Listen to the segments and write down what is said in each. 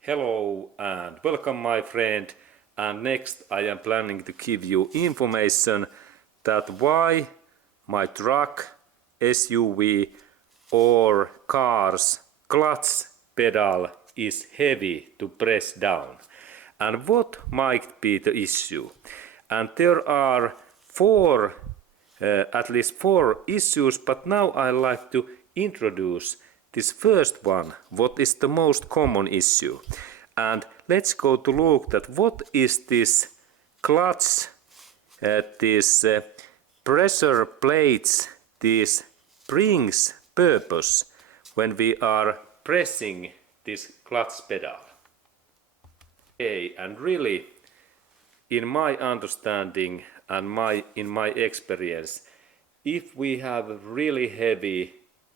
Hello and welcome my friend, and next I am planning to give you information that why my truck, SUV or car's clutch pedal is heavy to press down and what might be the issue. And there are at least four issues, but now I like to introduce this first one, what is the most common issue. And let's go to look at what is this clutch, these pressure plates, these springs purpose when we are pressing this clutch pedal. Okay, and really in my understanding and in my experience, if we have really heavy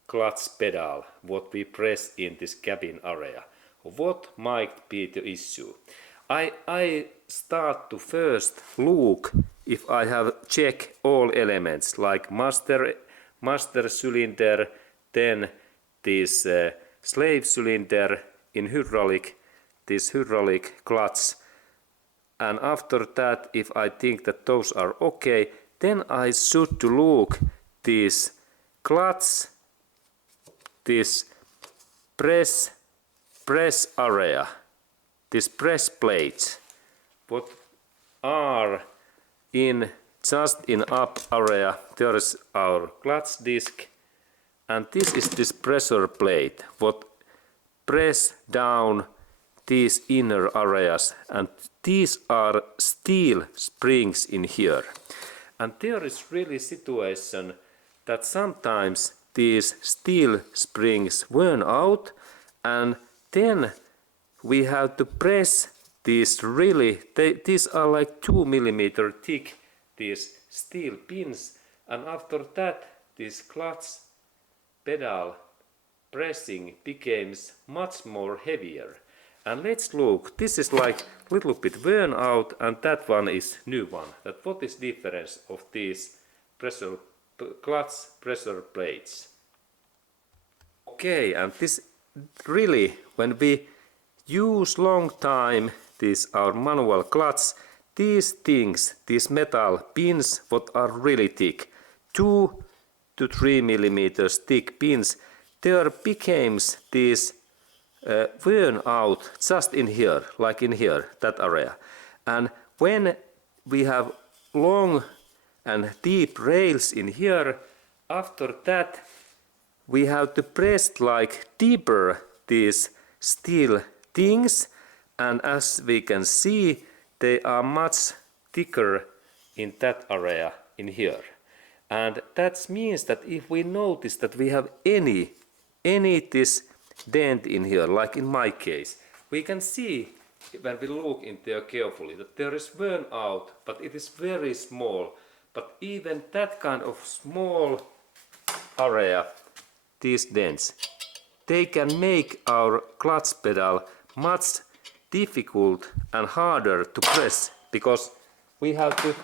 clutch pedal what we press in this cabin area, what might be the issue? I start to first look if I have checked all elements like master cylinder, then this slave cylinder in hydraulic, this hydraulic clutch, and after that if I think that those are okay, then I should to look this clutch, this press area, this press plates, what are in just in up area. There is our clutch disc, and this is this pressure plate what press down these inner areas, and these are steel springs in here. And there is really situation that sometimes these steel springs burn out, and then we have to press these really, these are like 2 millimeter thick, these steel pins, and after that this clutch pedal pressing becomes much more heavier. And let's look, this is like little bit worn out, and that one is new one. That what is difference of these clutch pressure plates? Okay, and this really, when we use long time this our manual clutch, these things, these metal pins what are really thick, 2 to 3 millimeters thick pins, there becomes these worn out just in here, like in here, that area. And when we have long and deep rails in here, after that we have to press like deeper these steel things, and as we can see they are much thicker in that area in here. And that means that if we notice that we have any this dent in here, like in my case, we can see when we look in there carefully that there is worn out, but it is very small. But even that kind of small area, these dents, they can make our clutch pedal much difficult and harder to press, because we have to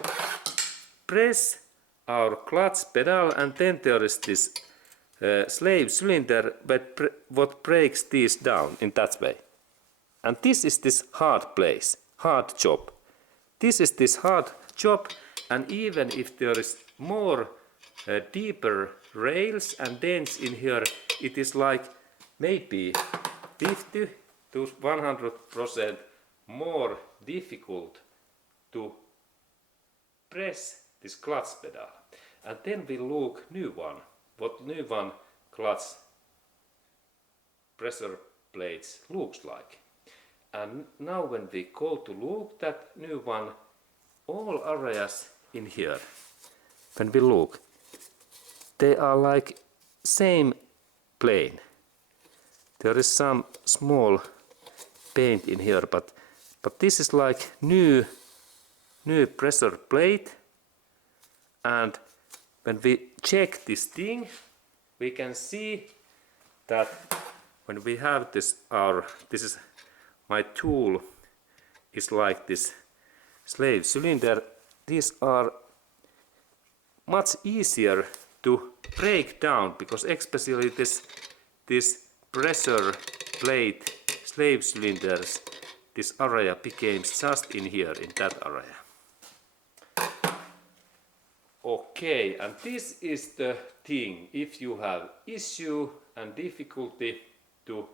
press our clutch pedal, and then there is this slave cylinder what breaks these down in that way. And this is this hard place, hard job. This is this hard job, and even if there is more deeper rails and dents in here, it is like maybe 50 to 100% more difficult to press this clutch pedal. And then we look new one, what new one clutch pressure plates looks like. And now when we go to look that new one, all areas in here, when we look, they are like same plane. There is some small paint in here, but this is like new pressure plate. And when we check this thing, we can see that when we have this is my tool is like this slave cylinder, these are much easier to break down, because especially this pressure plate slave cylinders, this area became just in here, in that area. Okay, and this is the thing. If you have issue and difficulty to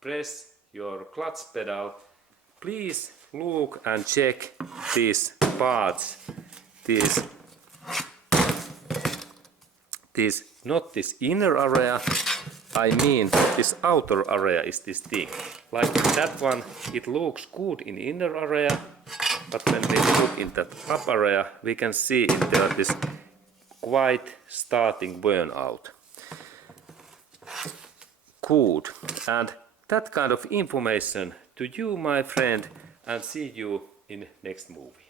press your clutch pedal, please look and check these parts. Not this inner area, I mean this outer area is this thing. Like that one, it looks good in inner area, but when we look in that up area, we can see there this quite starting burnout. Good. And that kind of information to you, my friend, and see you in next movie.